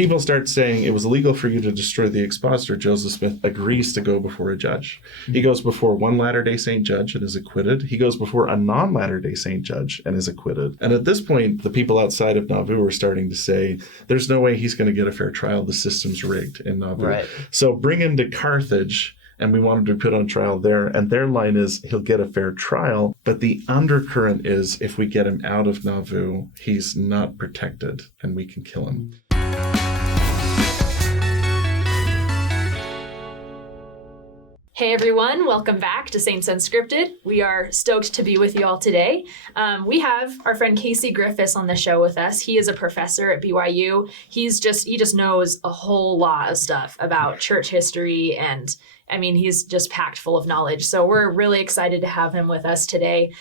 people start saying it was illegal for you to destroy the expositor, Joseph Smith agrees to go before a judge. He goes before one Latter-day Saint judge and is acquitted. He goes before a non-Latter-day Saint judge and is acquitted. And at this point, the people outside of Nauvoo are starting to say, there's no way he's going to get a fair trial. The system's rigged in Nauvoo. Right. So bring him to Carthage, and we want him to be put on trial there. And their line is, he'll get a fair trial. But the undercurrent is, if we get him out of Nauvoo, he's not protected and we can kill him. Hey everyone, welcome back to Saints Unscripted. We are stoked to be with you all today. We have our friend Casey Griffiths on the show with us. He is a professor at BYU. He just knows a whole lot of stuff about church history, and I mean, he's just packed full of knowledge. So we're really excited to have him with us today.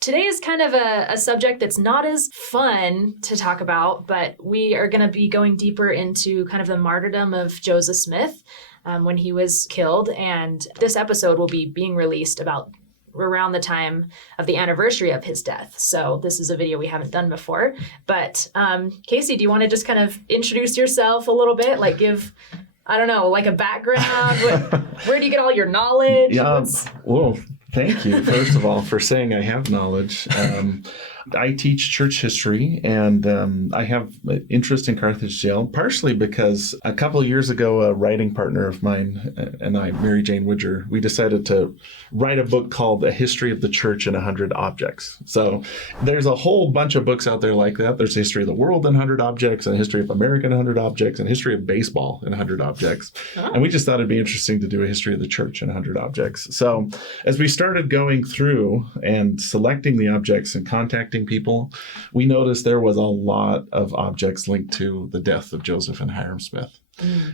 Today is kind of a subject that's not as fun to talk about, but we are going to be going deeper into kind of the martyrdom of Joseph Smith when he was killed. And this episode will be being released about around the time of the anniversary of his death. So this is a video we haven't done before. But Casey, do you want to just kind of introduce yourself a little bit? Like give, I don't know, like a background? Where do you get all your knowledge? Yeah, well, thank you, first of all, for saying I have knowledge. I teach church history, and I have an interest in Carthage jail, partially because a couple of years ago, a writing partner of mine and I, Mary Jane Widger, we decided to write a book called A History of the Church in 100 Objects. So there's a whole bunch of books out there like that. There's a History of the World in 100 Objects, and a History of America in 100 Objects, and a History of Baseball in 100 Objects. Oh. And we just thought it'd be interesting to do a History of the Church in 100 Objects. So as we started going through and selecting the objects and contacting people, we noticed there was a lot of objects linked to the death of Joseph and Hiram Smith.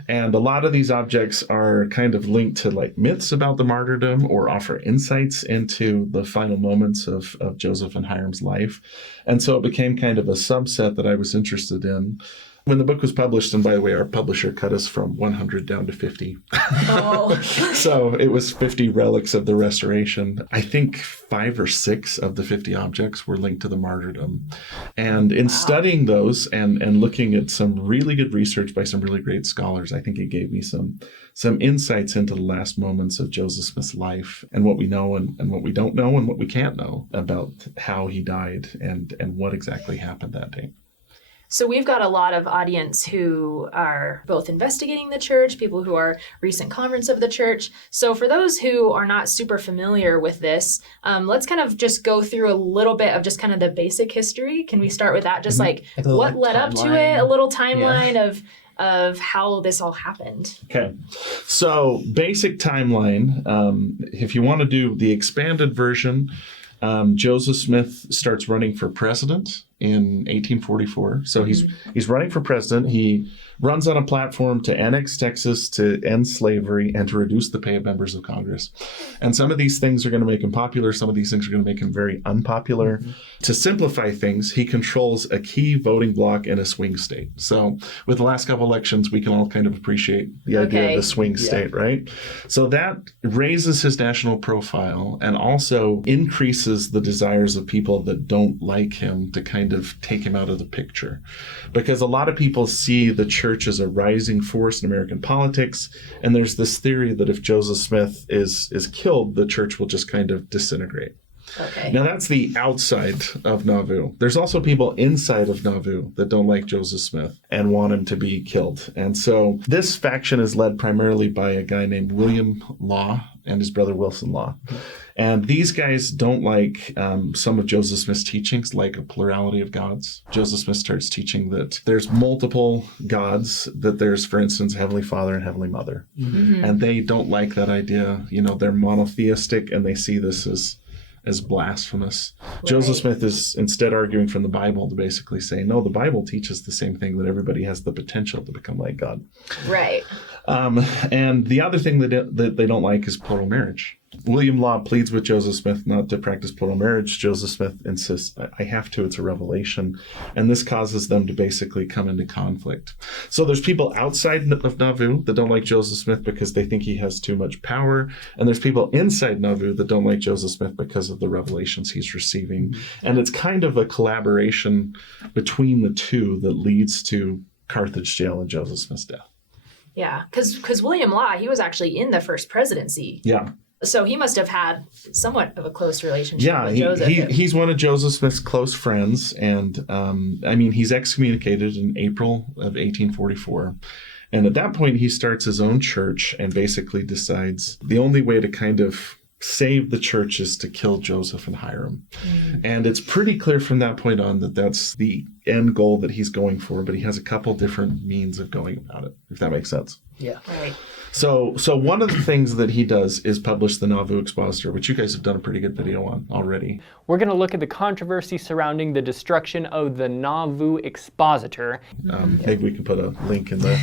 And a lot of these objects are kind of linked to like myths about the martyrdom or offer insights into the final moments of Joseph and Hiram's life. And so it became kind of a subset that I was interested in. When the book was published, and by the way, our publisher cut us from 100 down to 50. Oh. So it was 50 relics of the restoration. I think 5 or 6 of the 50 objects were linked to the martyrdom. And in studying those and looking at some really good research by some really great scholars, I think it gave me some insights into the last moments of Joseph Smith's life and what we know and what we don't know and what we can't know about how he died and what exactly happened that day. So we've got a lot of audience who are both investigating the church, people who are recent converts of the church. So for those who are not super familiar with this, let's kind of just go through a little bit of just kind of the basic history. Can we start with that? Just like what led up to it, a little timeline of how this all happened. Okay. So basic timeline, if you want to do the expanded version, Joseph Smith starts running for president in 1844. So he's running for president. He runs on a platform to annex Texas, to end slavery, and to reduce the pay of members of Congress. And some of these things are going to make him popular. Some of these things are going to make him very unpopular. Mm-hmm. To simplify things, he controls a key voting bloc in a swing state. So with the last couple elections, we can all kind of appreciate the idea of the swing state, right? So that raises his national profile and also increases the desires of people that don't like him to kind of take him out of the picture. Because a lot of people see the church as a rising force in American politics, and there's this theory that if Joseph Smith is killed, the church will just kind of disintegrate. Okay. Now that's the outside of Nauvoo. There's also people inside of Nauvoo that don't like Joseph Smith and want him to be killed. And so this faction is led primarily by a guy named William Law and his brother Wilson Law. And these guys don't like some of Joseph Smith's teachings, like a plurality of gods. Joseph Smith starts teaching that there's multiple gods, that there's, for instance, Heavenly Father and Heavenly Mother. Mm-hmm. And they don't like that idea. You know, they're monotheistic and they see this as blasphemous. Right. Joseph Smith is instead arguing from the Bible to basically say, no, the Bible teaches the same thing, that everybody has the potential to become like God. Right. And the other thing that they don't like is plural marriage. William Law pleads with Joseph Smith not to practice plural marriage. Joseph Smith insists, I have to, it's a revelation. And this causes them to basically come into conflict. So there's people outside of Nauvoo that don't like Joseph Smith because they think he has too much power. And there's people inside Nauvoo that don't like Joseph Smith because of the revelations he's receiving. And it's kind of a collaboration between the two that leads to Carthage jail and Joseph Smith's death. Yeah, because William Law, he was actually in the first presidency. Yeah. So he must have had somewhat of a close relationship Yeah, with Joseph. he's one of Joseph Smith's close friends. And he's excommunicated in April of 1844. And at that point, he starts his own church and basically decides the only way to kind of save the church is to kill Joseph and Hiram. And it's pretty clear from that point on that that's the end goal that he's going for, but he has a couple different means of going about it, if that makes sense. Yeah. Right. So one of the things that he does is publish the Nauvoo Expositor, which you guys have done a pretty good video on already. We're going to look at the controversy surrounding the destruction of the Nauvoo Expositor. Maybe we can put a link in the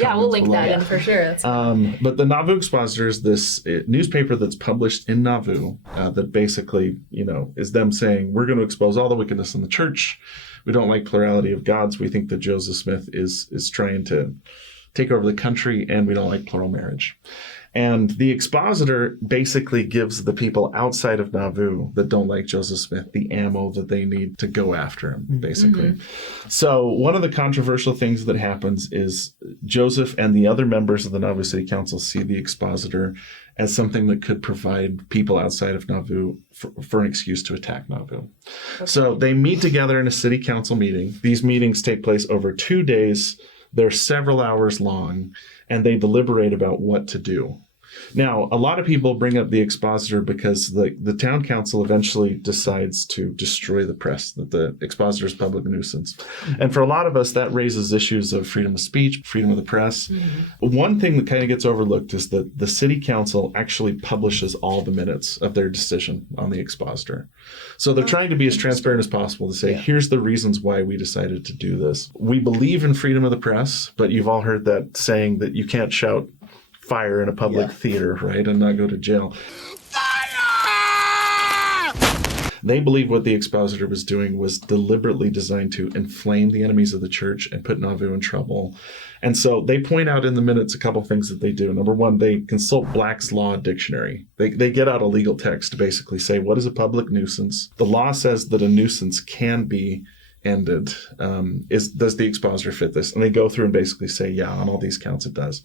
Yeah, we'll link below. that in for sure. That's But the Nauvoo Expositor is this newspaper that's published in Nauvoo that basically, is them saying, we're going to expose all the wickedness in the church. We don't like plurality of gods. We think that Joseph Smith is trying to take over the country, and we don't like plural marriage. And the Expositor basically gives the people outside of Nauvoo that don't like Joseph Smith the ammo that they need to go after him, basically. So one of the controversial things that happens is Joseph and the other members of the Nauvoo City Council see the Expositor as something that could provide people outside of Nauvoo for an excuse to attack Nauvoo. Okay. So they meet together in a city council meeting. These meetings take place over 2 days. They're several hours long, and they deliberate about what to do. Now, a lot of people bring up the Expositor because the town council eventually decides to destroy the press, that the Expositor is public nuisance. And for a lot of us, that raises issues of freedom of speech, freedom of the press. One thing that kind of gets overlooked is that the city council actually publishes all the minutes of their decision on the Expositor. So they're trying to be as transparent as possible to say, here's the reasons why we decided to do this. We believe in freedom of the press, but you've all heard that saying that you can't shout fire in a public theater, right, and not go to jail. Fire! They believe what the Expositor was doing was deliberately designed to inflame the enemies of the church and put Nauvoo in trouble. And so they point out in the minutes a couple things that they do. Number one, they consult Black's Law Dictionary. They get out a legal text to basically say, what is a public nuisance? The law says that a nuisance can be ended. Does the Expositor fit this? And they go through and basically say, yeah, on all these counts it does.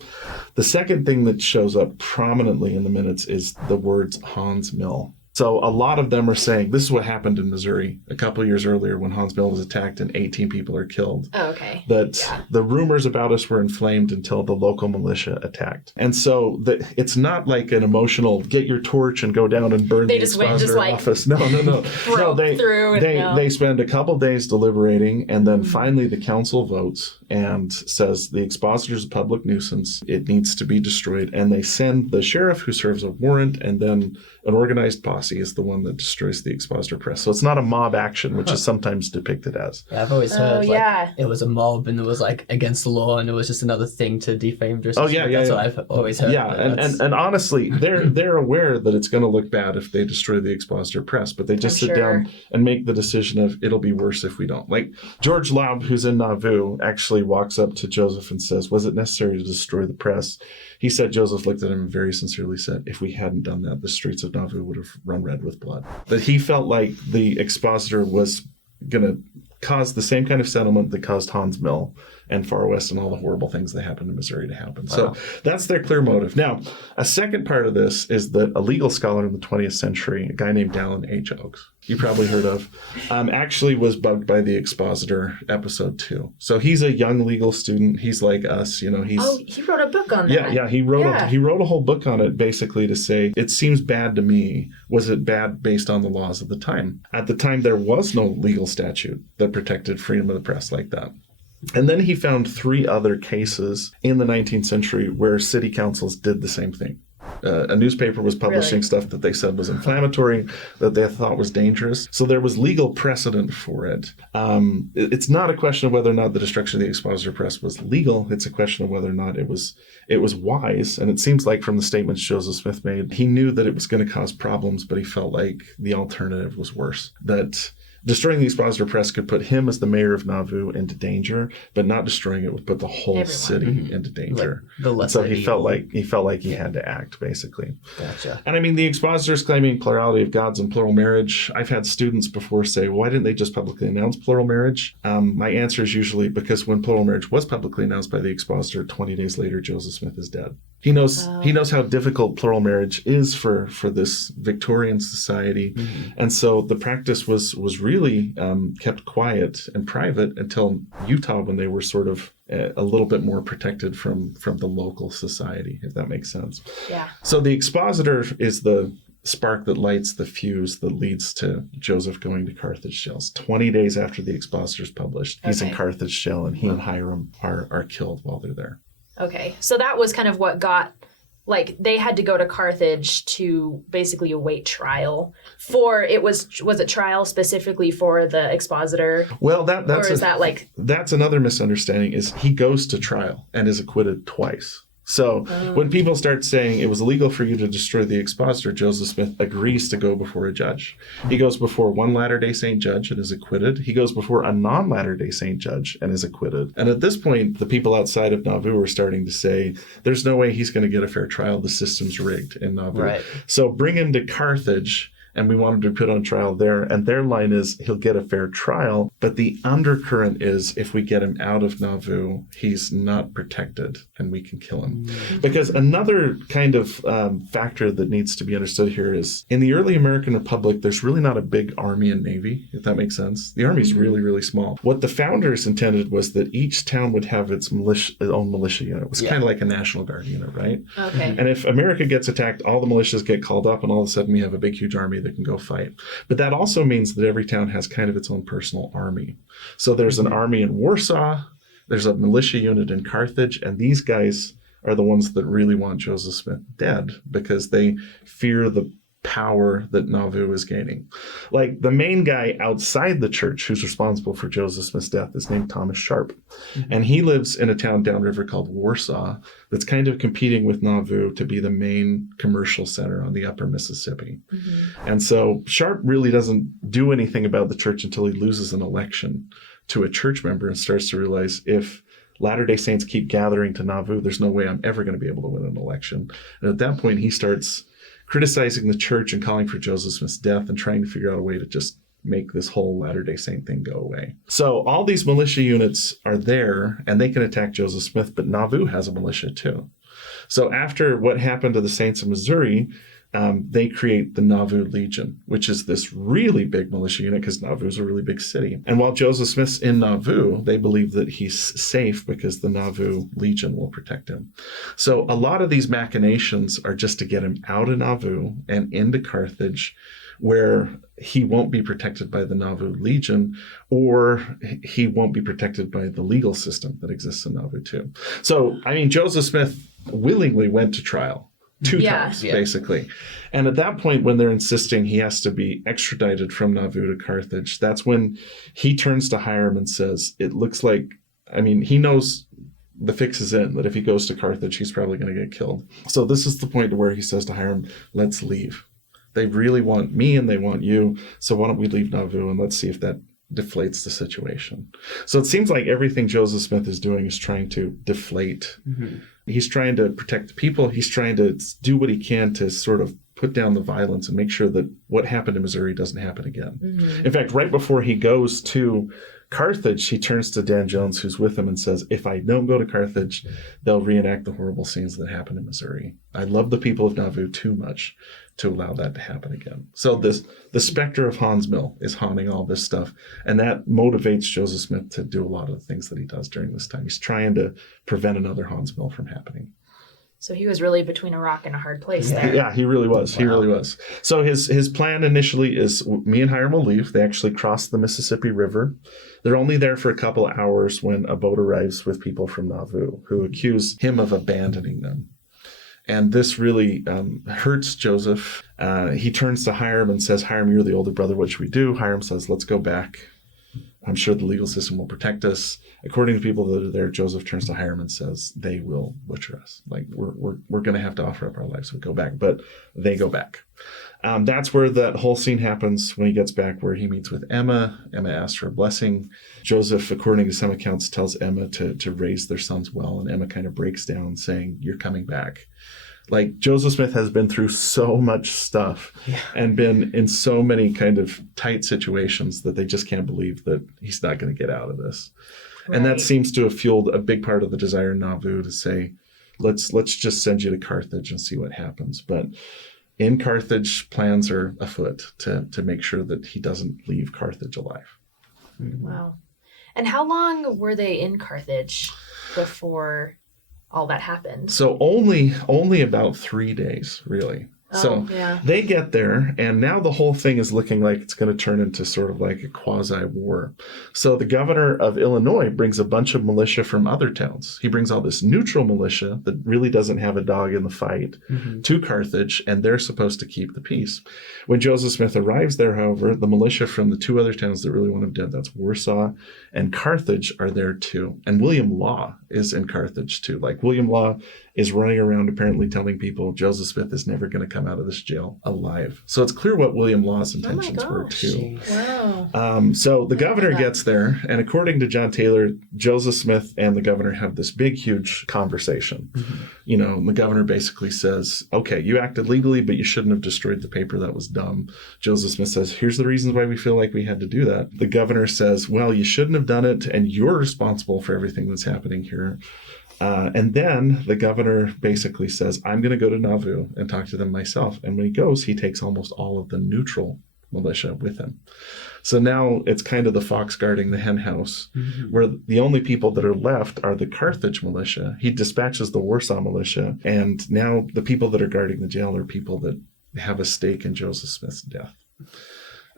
The second thing that shows up prominently in the minutes is the words Hans Mill. So a lot of them are saying, this is what happened in Missouri a couple of years earlier when Hans Mill was attacked and 18 people are killed. Oh, okay. That the rumors about us were inflamed until the local militia attacked. And so it's not like an emotional, get your torch and go down and burn the Expositor office. No. They spend a couple days deliberating, and then finally the council votes and says the Expositor is a public nuisance. It needs to be destroyed. And they send the sheriff who serves a warrant, and then an organized posse is the one that destroys the Expositor press. So it's not a mob action, which is sometimes depicted as. Yeah, I've always heard it was a mob and it was against the law and it was just another thing to defame Joseph Smith. That's what I've always heard. Yeah, and honestly, they're aware that it's going to look bad if they destroy the Expositor press, but they just sit down and make the decision of it'll be worse if we don't. Like George Laub, who's in Nauvoo, actually walks up to Joseph and says, was it necessary to destroy the press? He said Joseph looked at him and very sincerely said, if we hadn't done that, the streets of Nauvoo would have run red with blood. That he felt like the Expositor was going to cause the same kind of sentiment that caused Hans Mill and Far West and all the horrible things that happened in Missouri to happen. Wow. So that's their clear motive. Now, a second part of this is that a legal scholar in the 20th century, a guy named Dallin H. Oakes, you probably heard of, actually was bugged by the Expositor episode 2. So he's a young legal student. He's like us, he wrote a book on that. Yeah, he wrote a whole book on it basically to say, it seems bad to me. Was it bad based on the laws of the time? At the time, there was no legal statute that protected freedom of the press like that. And then he found 3 other cases in the 19th century where city councils did the same thing. A newspaper was publishing stuff that they said was inflammatory, that they thought was dangerous. So there was legal precedent for it. It's not a question of whether or not the destruction of the Expositor press was legal. It's a question of whether or not it was wise. And it seems like from the statements Joseph Smith made, he knew that it was going to cause problems, but he felt like the alternative was worse. That destroying the Expositor Press could put him as the mayor of Nauvoo into danger, but not destroying it would put the whole city into danger. Like so he felt like he had to act, basically. Gotcha. And I mean, the Expositors claiming plurality of gods and plural marriage. I've had students before say, why didn't they just publicly announce plural marriage? My answer is usually because when plural marriage was publicly announced by the Expositor, 20 days later, Joseph Smith is dead. He knows how difficult plural marriage is for this Victorian society. And so the practice was really kept quiet and private until Utah, when they were sort of a little bit more protected from the local society, if that makes sense. Yeah. So the Expositor is the spark that lights the fuse that leads to Joseph going to Carthage jail. 20 days after the Expositor is published, he's in Carthage jail, and he and Hiram are killed while they're there. Okay, so that was kind of what got, like, they had to go to Carthage to basically await trial for, was it trial specifically for the Expositor? Well, that's another misunderstanding, is he goes to trial and is acquitted twice. So when people start saying it was illegal for you to destroy the Expositor, Joseph Smith agrees to go before a judge. He goes before one Latter-day Saint judge and is acquitted. He goes before a non-Latter-day Saint judge and is acquitted. And at this point, the people outside of Nauvoo are starting to say, there's no way he's going to get a fair trial. The system's rigged in Nauvoo. Right. So bring him to Carthage, and we want him to be put on trial there. And their line is, he'll get a fair trial. But the undercurrent is, if we get him out of Nauvoo, he's not protected and we can kill him. Because another kind of factor that needs to be understood here is, in the early American Republic, there's really not a big army and navy, if that makes sense. The army's really, really small. What the founders intended was that each town would have its own militia unit. It was kind of like a National Guard unit, right? Okay. And if America gets attacked, all the militias get called up, and all of a sudden we have a big, huge army that can go fight. But that also means that every town has kind of its own personal army. So there's an army in Warsaw, there's a militia unit in Carthage, and these guys are the ones that really want Joseph Smith dead because they fear the power that Nauvoo is gaining. Like, the main guy outside the church who's responsible for Joseph Smith's death is named Thomas Sharp. And he lives in a town downriver called Warsaw that's kind of competing with Nauvoo to be the main commercial center on the upper Mississippi. And so Sharp really doesn't do anything about the church until he loses an election to a church member and starts to realize, if Latter-day Saints keep gathering to Nauvoo, there's no way I'm ever going to be able to win an election. And at that point, he starts criticizing the church and calling for Joseph Smith's death and trying to figure out a way to just make this whole Latter-day Saint thing go away. So all these militia units are there, and they can attack Joseph Smith, but Nauvoo has a militia too. So after what happened to the Saints of Missouri, they create the Nauvoo Legion, which is this really big militia unit because Nauvoo is a really big city. And while Joseph Smith's in Nauvoo, they believe that he's safe because the Nauvoo Legion will protect him. So a lot of these machinations are just to get him out of Nauvoo and into Carthage, where he won't be protected by the Nauvoo Legion, or he won't be protected by the legal system that exists in Nauvoo too. So, I mean, Joseph Smith willingly went to trial. Two times, basically. And at that point, when they're insisting he has to be extradited from Nauvoo to Carthage, that's when he turns to Hiram and says, it looks like, I mean, he knows the fix is in, that if he goes to Carthage, he's probably going to get killed. So this is the point where he says to Hiram, let's leave. They really want me and they want you, so why don't we leave Nauvoo and let's see if that deflates the situation. So it seems like everything Joseph Smith is doing is trying to deflate. He's trying to protect the people. He's trying to do what he can to sort of put down the violence and make sure that what happened in Missouri doesn't happen again. In fact, right before he goes to Carthage, he turns to Dan Jones, who's with him, and says, if I don't go to Carthage, they'll reenact the horrible scenes that happened in Missouri. I love the people of Nauvoo too much to allow that to happen again. So the specter of Hans Mill is haunting all this stuff, and that motivates Joseph Smith to do a lot of the things that he does during this time. He's trying to prevent another Hans Mill from happening. So he was really between a rock and a hard place there. Yeah, he really was. Wow. He really was. So his plan initially is, me and Hiram will leave. They actually cross the Mississippi River. They're only there for a couple of hours when a boat arrives with people from Nauvoo who accuse him of abandoning them. And this really hurts Joseph. He turns to Hiram and says, Hiram, you're the older brother. What should we do? Hiram says, let's go back. I'm sure the legal system will protect us. According to people that are there, Joseph turns to Hiram and says, they will butcher us. Like, we're going to have to offer up our lives. We go back, but they go back. That's where that whole scene happens when he gets back, where he meets with Emma. Emma asks for a blessing. Joseph, according to some accounts, tells Emma to raise their sons well. And Emma kind of breaks down saying, you're coming back. Like, Joseph Smith has been through so much stuff and been in so many kind of tight situations that they just can't believe that he's not going to get out of this. Right. And that seems to have fueled a big part of the desire in Nauvoo to say, let's just send you to Carthage and see what happens. But in Carthage, plans are afoot to make sure that he doesn't leave Carthage alive. Wow. And how long were they in Carthage before all that happened? So only about 3 days, really. They get there, and now the whole thing is looking like it's going to turn into sort of like a quasi-war. So the governor of Illinois brings a bunch of militia from other towns. He brings all this neutral militia that really doesn't have a dog in the fight to Carthage, and they're supposed to keep the peace. When Joseph Smith arrives there, however, the militia from the two other towns that really want him dead, that's Warsaw and Carthage, are there too. And William Law is in Carthage too. Like, William Law is running around apparently telling people Joseph Smith is never going to come out of this jail alive. So it's clear what William Law's intentions were too. Wow. So the governor gets there, and according to John Taylor, Joseph Smith and the governor have this big, huge conversation. You know, the governor basically says, okay, you acted legally, but you shouldn't have destroyed the paper. That was dumb. Joseph Smith says, here's the reasons why we feel like we had to do that. The governor says, well, you shouldn't have done it, and you're responsible for everything that's happening here. And then the governor basically says, I'm going to go to Nauvoo and talk to them myself. And when he goes, he takes almost all of the neutral militia with him. So now it's kind of the fox guarding the hen house, where the only people that are left are the Carthage militia. He dispatches the Warsaw militia, and now the people that are guarding the jail are people that have a stake in Joseph Smith's death.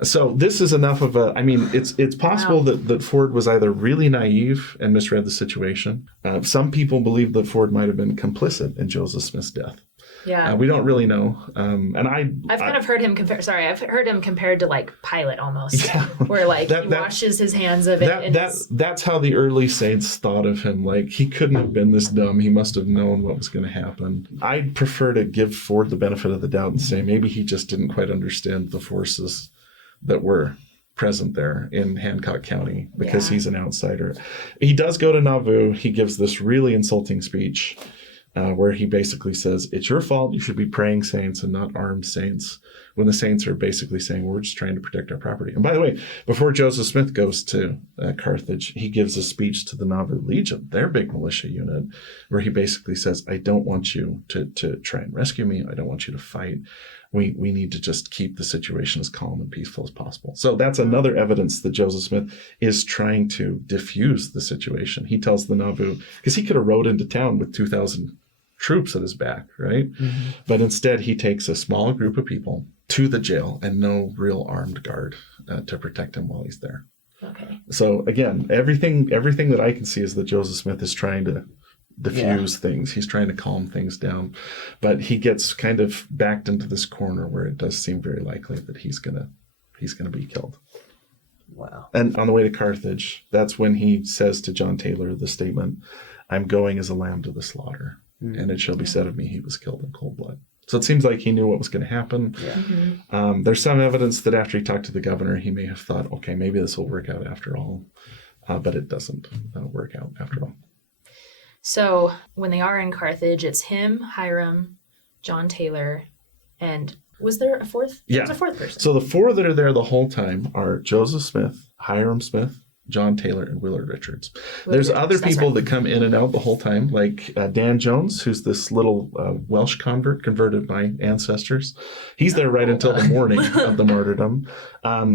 So this is enough of a, I mean, it's possible that Ford was either really naive and misread the situation. Some people believe that Ford might have been complicit in Joseph Smith's death. Yeah. We don't really know. And I've kind of heard him I've heard him compared to like Pilate almost, where like he washes his hands of it. That's how the early saints thought of him. Like, he couldn't have been this dumb. He must have known what was going to happen. I'd prefer to give Ford the benefit of the doubt and say maybe he just didn't quite understand the forces that were present there in Hancock County, because he's an outsider. He does go to Nauvoo. He gives this really insulting speech where he basically says, it's your fault. You should be praying saints and not armed saints, when the saints are basically saying, we're just trying to protect our property. And by the way, before Joseph Smith goes to Carthage, he gives a speech to the Nauvoo Legion, their big militia unit, where he basically says, I don't want you to try and rescue me. I don't want you to fight. We need to just keep the situation as calm and peaceful as possible. So that's another evidence that Joseph Smith is trying to diffuse the situation. He tells the Nauvoo, because he could have rode into town with 2,000 troops at his back, right? But instead, he takes a small group of people to the jail and no real armed guard to protect him while he's there. Okay. So again, everything that I can see is that Joseph Smith is trying to diffuse things. He's trying to calm things down, but he gets kind of backed into this corner where it does seem very likely that he's gonna be killed. Wow. And on the way to Carthage, that's when he says to John Taylor the statement, I'm going as a lamb to the slaughter, and it shall be said of me, he was killed in cold blood. So it seems like he knew what was going to happen. There's some evidence that after he talked to the governor, he may have thought, okay, maybe this will work out after all, but it doesn't work out after all. So when they are in Carthage, it's him, Hiram, John Taylor, and was there a fourth? Yeah. There's a fourth person. So the four that are there the whole time are Joseph Smith, Hiram Smith, John Taylor, and Willard Richards. There's other people that come in and out the whole time, like Dan Jones, who's this little Welsh convert converted by ancestors. He's there right until the morning of the martyrdom.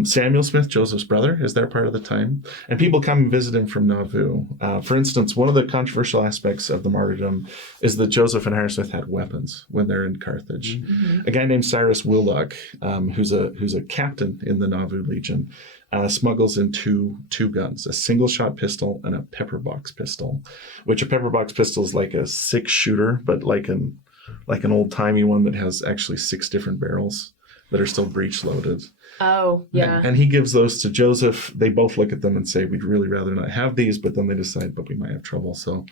Samuel Smith, Joseph's brother, is there part of the time. And people come and visit him from Nauvoo. For instance, one of the controversial aspects of the martyrdom is that Joseph and Hiram Smith had weapons when they're in Carthage. A guy named Cyrus Willock, who's a captain in the Nauvoo Legion, smuggles in two guns, a single-shot pistol and a pepper-box pistol, which a pepper-box pistol is like a 6-shooter, but like an old-timey one that has actually 6 different barrels. that are still breech loaded. Oh, yeah. And he gives those to Joseph. They both look at them and say, we'd really rather not have these, but then they decide, but we might have trouble, so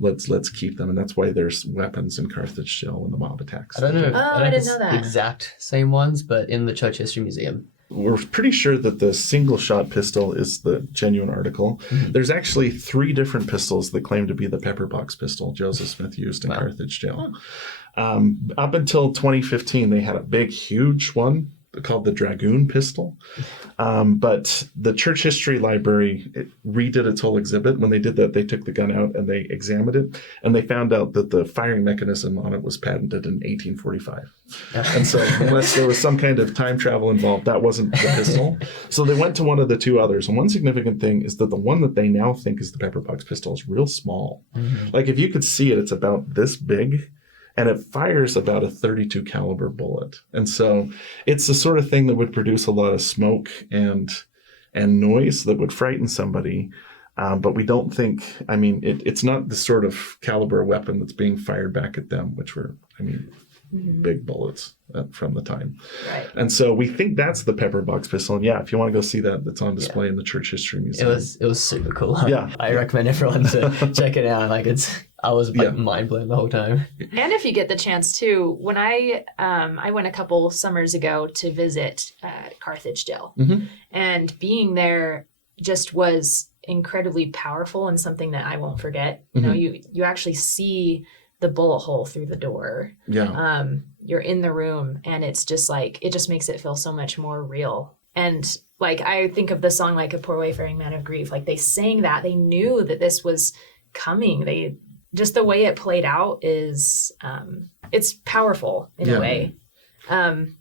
let's keep them. And that's why there's weapons in Carthage still when the mob attacks. I don't know. I didn't know that. The exact same ones, but in the Church History Museum. We're pretty sure that the single-shot pistol is the genuine article. Mm-hmm. There's actually 3 different pistols that claim to be the pepperbox pistol Joseph Smith used in Carthage jail. Up until 2015, they had a big, huge one called the Dragoon pistol. But the Church History Library redid its whole exhibit. When they did that, they took the gun out and they examined it, and they found out that the firing mechanism on it was patented in 1845. And so unless there was some kind of time travel involved, that wasn't the pistol. So they went to one of the 2 others. And one significant thing is that the one that they now think is the pepperbox pistol is real small. Mm-hmm. Like if you could see it, it's about this big. And it fires about a .32 caliber bullet. And so it's the sort of thing that would produce a lot of smoke and noise that would frighten somebody. But we don't think, it's not the sort of caliber weapon that's being fired back at them, which were, big bullets from the time. Right. And so we think that's the pepperbox pistol. And yeah, if you want to go see that, that's on display in the Church History Museum. It was super cool. Yeah. I recommend everyone to check it out. I was mind blown the whole time. And if you get the chance too, when I went a couple summers ago to visit Carthage jail, and being there just was incredibly powerful and something that I won't forget. You know, you actually see the bullet hole through the door. Yeah. You're in the room, and it's just it just makes it feel so much more real. And I think of the song like A Poor Wayfaring Man of Grief. They sang that. They knew that this was coming. Just the way it played out it's powerful in a way.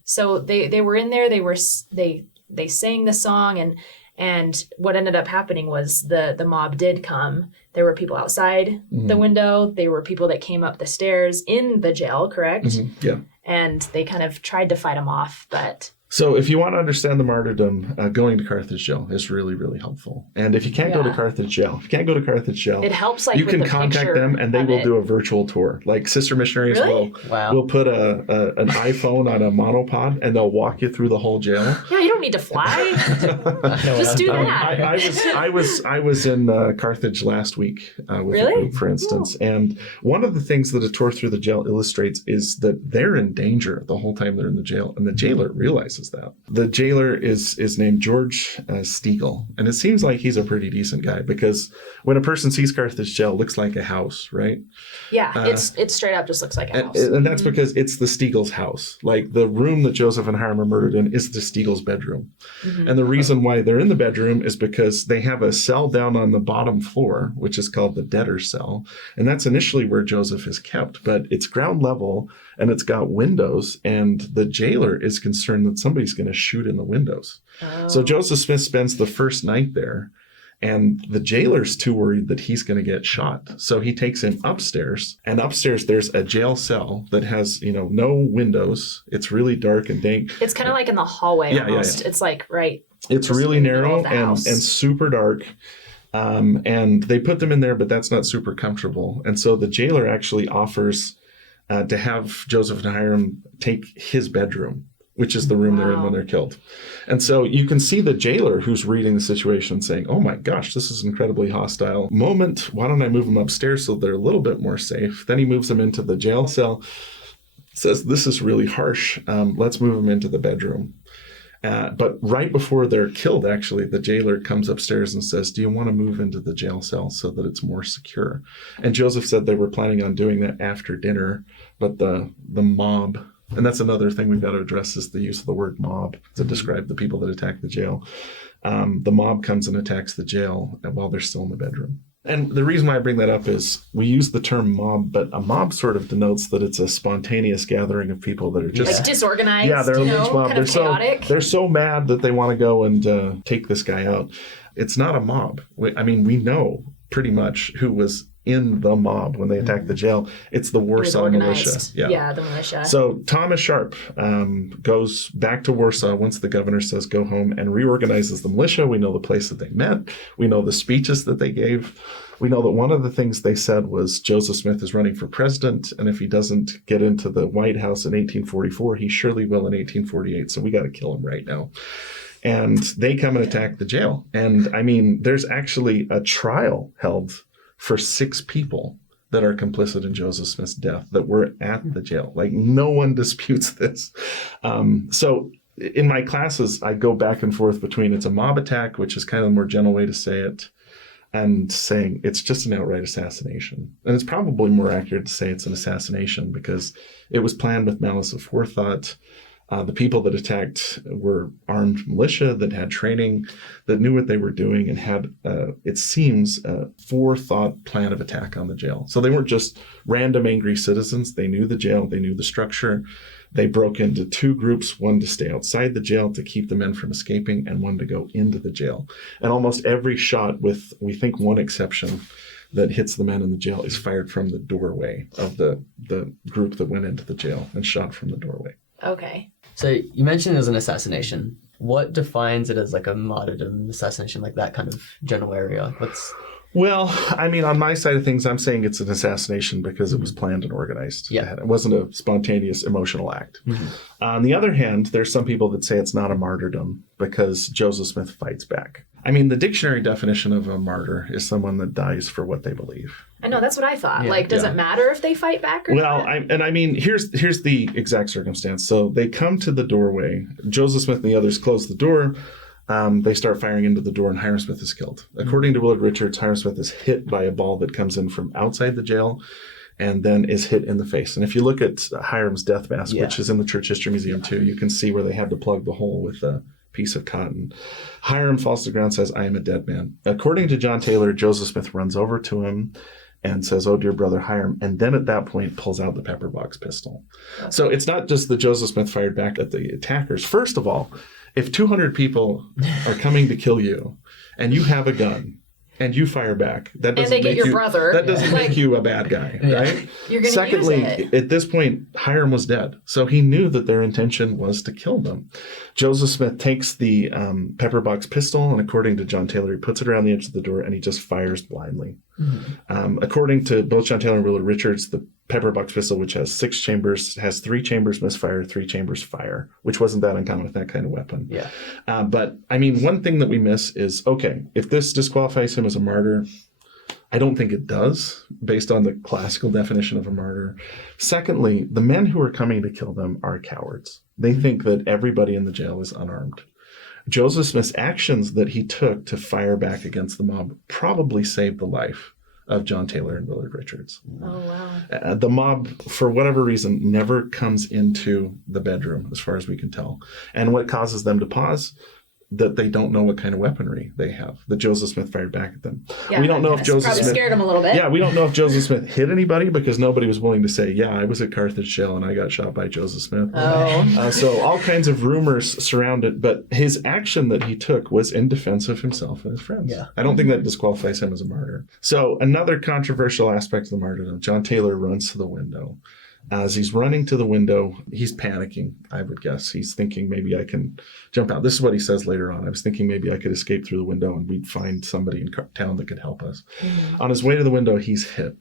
So they were in there. They sang the song, and what ended up happening was the mob did come. There were people outside the window. There were people that came up the stairs in the jail, correct? Mm-hmm. Yeah. And they kind of tried to fight them off, but... So if you want to understand the martyrdom, going to Carthage jail is really, really helpful. And if you can't go to Carthage jail, it helps you with can the contact them and they will do a virtual tour. Sister missionaries will put an iPhone on a monopod and they'll walk you through the whole jail. Yeah, you don't need to fly. Just do that. I was in Carthage last week with a group, for instance. Ooh. And one of the things that a tour through the jail illustrates is that they're in danger the whole time they're in the jail, and the jailer realizes that. The jailer is named George Stiegel, and it seems like he's a pretty decent guy, because when a person sees Carthage jail, it looks like a house, right? Yeah, it straight up just looks like a house. And that's because it's the Stiegel's house. The room that Joseph and Hiram are murdered in is the Stiegel's bedroom. Mm-hmm. And the reason why they're in the bedroom is because they have a cell down on the bottom floor, which is called the debtor's cell. And that's initially where Joseph is kept, but it's ground level and it's got windows, and the jailer is concerned that somebody's going to shoot in the windows. Oh. So Joseph Smith spends the first night there, and the jailer's too worried that he's going to get shot. So he takes him upstairs, and upstairs there's a jail cell that has, no windows. It's really dark and dank. It's kind of like in the hallway almost. Yeah. It's right. It's really narrow and super dark. And they put them in there, but that's not super comfortable. And so the jailer actually offers to have Joseph and Hiram take his bedroom, which is the room they're in when they're killed. And so you can see the jailer who's reading the situation saying, oh my gosh, this is incredibly hostile moment. Why don't I move them upstairs so they're a little bit more safe? Then he moves them into the jail cell, says, this is really harsh. Let's move them into the bedroom. But right before they're killed, actually, the jailer comes upstairs and says, do you want to move into the jail cell so that it's more secure? And Joseph said they were planning on doing that after dinner, but the mob, and that's another thing we've got to address, is the use of the word mob to describe the people that attack the jail. The mob comes and attacks the jail while they're still in the bedroom. And the reason why I bring that up is we use the term mob, but a mob sort of denotes that it's a spontaneous gathing of people that are just... disorganized, yeah, they're a lynch mob. Kind of chaotic. They're so mad that they want to go and take this guy out. It's not a mob. We know pretty much who was in the mob when they attacked the jail. It's the Warsaw militia. Yeah, the militia. So Thomas Sharp goes back to Warsaw once the governor says go home and reorganizes the militia. We know the place that they met. We know the speeches that they gave. We know that one of the things they said was Joseph Smith is running for president, and if he doesn't get into the White House in 1844, he surely will in 1848. So we got to kill him right now. And they come and attack the jail. And I mean, there's actually a trial held for 6 people that are complicit in Joseph Smith's death that were at the jail. Like, no one disputes this. So in my classes, I go back and forth between it's a mob attack, which is kind of a more gentle way to say it, and saying it's just an outright assassination. And it's probably more accurate to say it's an assassination because it was planned with malice aforethought. The people that attacked were armed militia that had training, that knew what they were doing, and had, it seems, a forethought plan of attack on the jail. So they weren't just random angry citizens. They knew the jail. They knew the structure. They broke into 2 groups, one to stay outside the jail to keep the men from escaping, and one to go into the jail. And almost every shot, with, we think, one exception, that hits the men in the jail is fired from the doorway of the group that went into the jail and shot from the doorway. Okay. So you mentioned it was an assassination. What defines it as like a martyrdom assassination, like that kind of general area? Well, I mean, on my side of things, I'm saying it's an assassination because it was planned and organized. Yeah. It wasn't a spontaneous emotional act. Mm-hmm. On the other hand, there's some people that say it's not a martyrdom because Joseph Smith fights back. I mean, the dictionary definition of a martyr is someone that dies for what they believe. I know, that's what I thought. Yeah, does it matter if they fight back or well, not? I mean, here's the exact circumstance. So they come to the doorway. Joseph Smith and the others close the door. They start firing into the door, and Hiram Smith is killed. According to Willard Richards, Hiram Smith is hit by a ball that comes in from outside the jail and then is hit in the face. And if you look at Hiram's death mask, which is in the Church History Museum too, you can see where they had to plug the hole with a piece of cotton. Hiram falls to the ground and says, "I am a dead man." According to John Taylor, Joseph Smith runs over to him and says, "Oh, dear brother Hiram," and then at that point pulls out the pepper box pistol. Okay. So it's not just that Joseph Smith fired back at the attackers. First of all, if 200 people are coming to kill you and you have a gun and you fire back, that doesn't and they get your brother. That doesn't make you a bad guy, right? You're gonna Secondly, use it. At this point, Hiram was dead, so he knew that their intention was to kill them. Joseph Smith takes the pepper box pistol, and according to John Taylor, he puts it around the edge of the door and he just fires blindly. Mm-hmm. According to both John Taylor and Willard Richards, the pepper box pistol, which has 6 chambers, has 3 chambers misfire, 3 chambers fire, which wasn't that uncommon with that kind of weapon. Yeah. But I mean, one thing that we miss is, okay, if this disqualifies him as a martyr, I don't think it does, based on the classical definition of a martyr. Secondly, the men who are coming to kill them are cowards. They think that everybody in the jail is unarmed. Joseph Smith's actions that he took to fire back against the mob probably saved the life of John Taylor and Willard Richards. Oh, wow. The mob, for whatever reason, never comes into the bedroom, as far as we can tell. And what causes them to pause? That they don't know what kind of weaponry they have, that Joseph Smith fired back at them. Yeah, we don't know if Joseph probably Smith scared him a little bit. Yeah, we don't know if Joseph Smith hit anybody because nobody was willing to say, yeah, I was at Carthage jail and I got shot by Joseph Smith. Oh. So all kinds of rumors surround it, but his action that he took was in defense of himself and his friends. Yeah. I don't think that disqualifies him as a martyr. So another controversial aspect of the martyrdom, John Taylor runs to the window. As he's running to the window, he's panicking, I would guess. He's thinking, maybe I can jump out. This is what he says later on. I was thinking maybe I could escape through the window and we'd find somebody in town that could help us. Mm-hmm. On his way to the window, he's hit,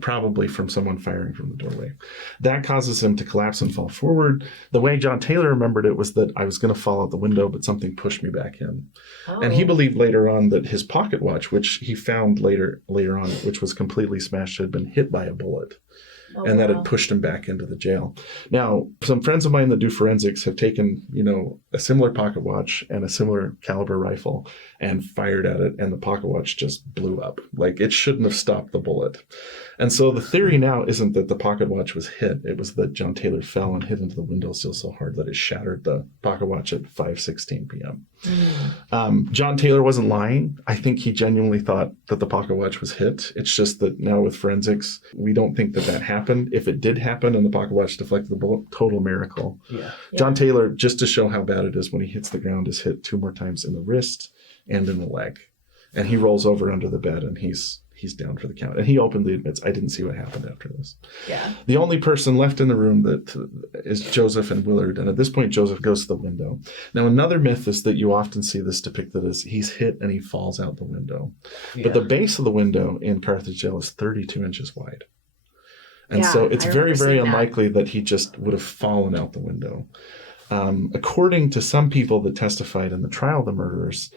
probably from someone firing from the doorway. That causes him to collapse and fall forward. The way John Taylor remembered it was that I was going to fall out the window, but something pushed me back in. Oh. And he believed later on that his pocket watch, which he found later on, which was completely smashed, had been hit by a bullet. Oh, and that had pushed him back into the jail. Now, some friends of mine that do forensics have taken, a similar pocket watch and a similar caliber rifle and fired at it, and the pocket watch just blew up. Like, it shouldn't have stopped the bullet. And so the theory now isn't that the pocket watch was hit. It was that John Taylor fell and hit into the windowsill so hard that it shattered the pocket watch at 5:16 p.m. John Taylor wasn't lying. I think he genuinely thought that the pocket watch was hit. It's just that now with forensics, we don't think that happened. If it did happen and the pocket watch deflected the bullet, total miracle. Yeah. John Taylor, just to show how bad it is, when he hits the ground, is hit 2 more times in the wrist and in the leg. And he rolls over under the bed and he's he's down for the count. And he openly admits, I didn't see what happened after this. Yeah. The only person left in the room that is Joseph and Willard. And at this point, Joseph goes to the window. Now, another myth is that you often see this depicted as he's hit and he falls out the window. Yeah. But the base of the window in Carthage jail is 32 inches wide. And so it's very, very unlikely that he just would have fallen out the window. According to some people that testified in the trial of the murderers,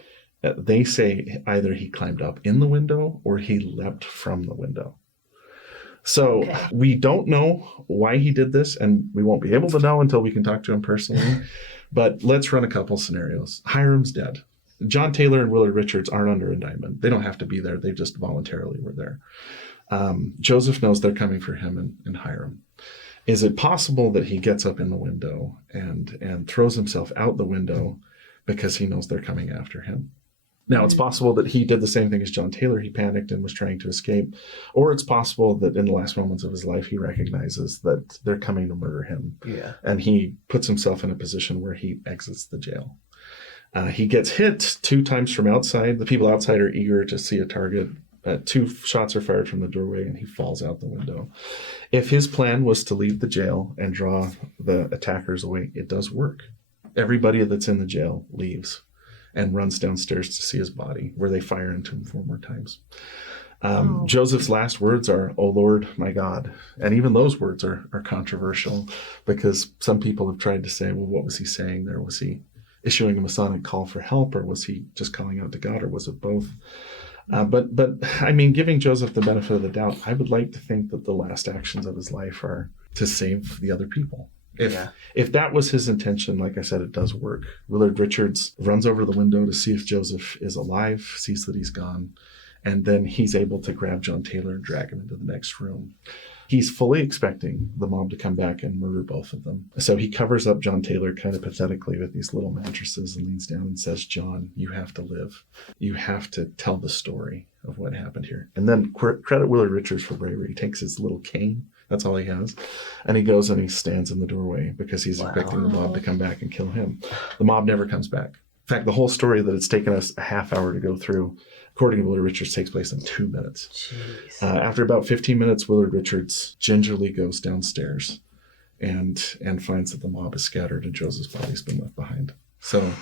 they say either he climbed up in the window or he leapt from the window. So we don't know why he did this, and we won't be able to know until we can talk to him personally. But let's run a couple scenarios. Hiram's dead. John Taylor and Willard Richards aren't under indictment. They don't have to be there. They just voluntarily were there. Joseph knows they're coming for him and Hiram. Is it possible that he gets up in the window and throws himself out the window because he knows they're coming after him? Now, it's possible that he did the same thing as John Taylor. He panicked and was trying to escape. Or it's possible that in the last moments of his life, he recognizes that they're coming to murder him. Yeah. And he puts himself in a position where he exits the jail. He gets hit 2 times from outside. The people outside are eager to see a target. 2 shots are fired from the doorway, and he falls out the window. If his plan was to leave the jail and draw the attackers away, it does work. Everybody that's in the jail leaves and runs downstairs to see his body, where they fire into him 4 more times. Joseph's last words are, "O Lord, my God." And even those words are controversial, because some people have tried to say, well, what was he saying there? Was he issuing a Masonic call for help, or was he just calling out to God, or was it both? But I mean, giving Joseph the benefit of the doubt, I would like to think that the last actions of his life are to save the other people. If that was his intention, like I said, it does work. Willard Richards runs over the window to see if Joseph is alive, sees that he's gone, and then he's able to grab John Taylor and drag him into the next room. He's fully expecting the mob to come back and murder both of them. So he covers up John Taylor kind of pathetically with these little mattresses and leans down and says, "John, you have to live. You have to tell the story of what happened here." And then credit Willard Richards for bravery. He takes his little cane. That's all he has. And he goes and he stands in the doorway because he's expecting the mob to come back and kill him. The mob never comes back. In fact, the whole story that it's taken us a half hour to go through, according to Willard Richards, takes place in 2 minutes. After about 15 minutes, Willard Richards gingerly goes downstairs and finds that the mob is scattered and Joseph's body's been left behind. So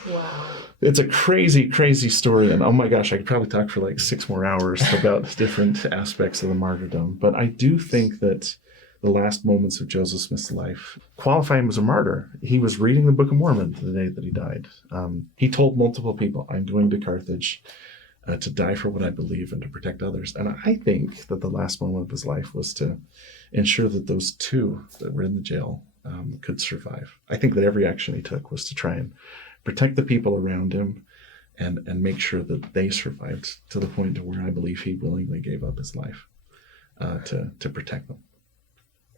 it's a crazy, crazy story. And oh my gosh, I could probably talk for like 6 more hours about different aspects of the martyrdom. But I do think that the last moments of Joseph Smith's life qualify him as a martyr. He was reading the Book of Mormon the day that he died. He told multiple people, "I'm going to Carthage to die for what I believe and to protect others." And I think that the last moment of his life was to ensure that those 2 that were in the jail could survive. I think that every action he took was to try and protect the people around him and make sure that they survived to the point to where I believe he willingly gave up his life to protect them.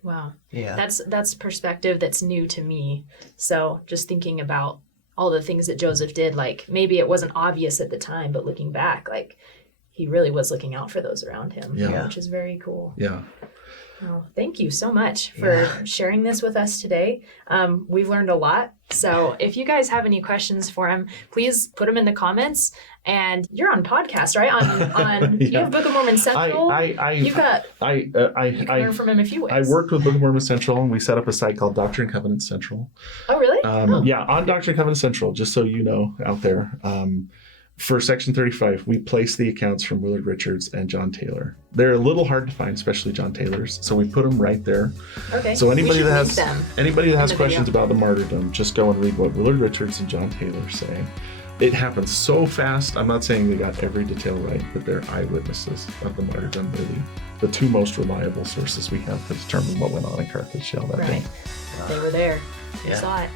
Wow. Yeah. That's perspective that's new to me. So just thinking about all the things that Joseph did, like maybe it wasn't obvious at the time, but looking back, like he really was looking out for those around him, which is very cool. Yeah. Well, thank you so much for sharing this with us today. We've learned a lot. So if you guys have any questions for him, please put them in the comments. And you're on podcast, right? On you have Book of Mormon Central. You can learn from him a few ways. I worked with Book of Mormon Central, and we set up a site called Doctrine and Covenants Central. Oh, really? Yeah, on Doctrine and Covenants Central, just so you know out there. For Section 35, we place the accounts from Willard Richards and John Taylor. They're a little hard to find, especially John Taylor's, so we put them right there. Okay. So anybody that has questions about the martyrdom, just go and read what Willard Richards and John Taylor say. It happened so fast. I'm not saying they got every detail right, but they're eyewitnesses of the martyrdom. They're the 2 most reliable sources we have to determine what went on in Carthage jail that day. They were there. They saw it.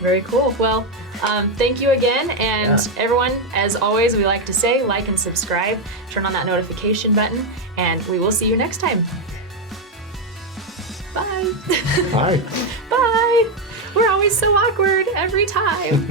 Very cool. Well, thank you again. And everyone, as always, we like to say, like and subscribe, turn on that notification button, and we will see you next time. Bye. Bye. Bye. We're always so awkward every time.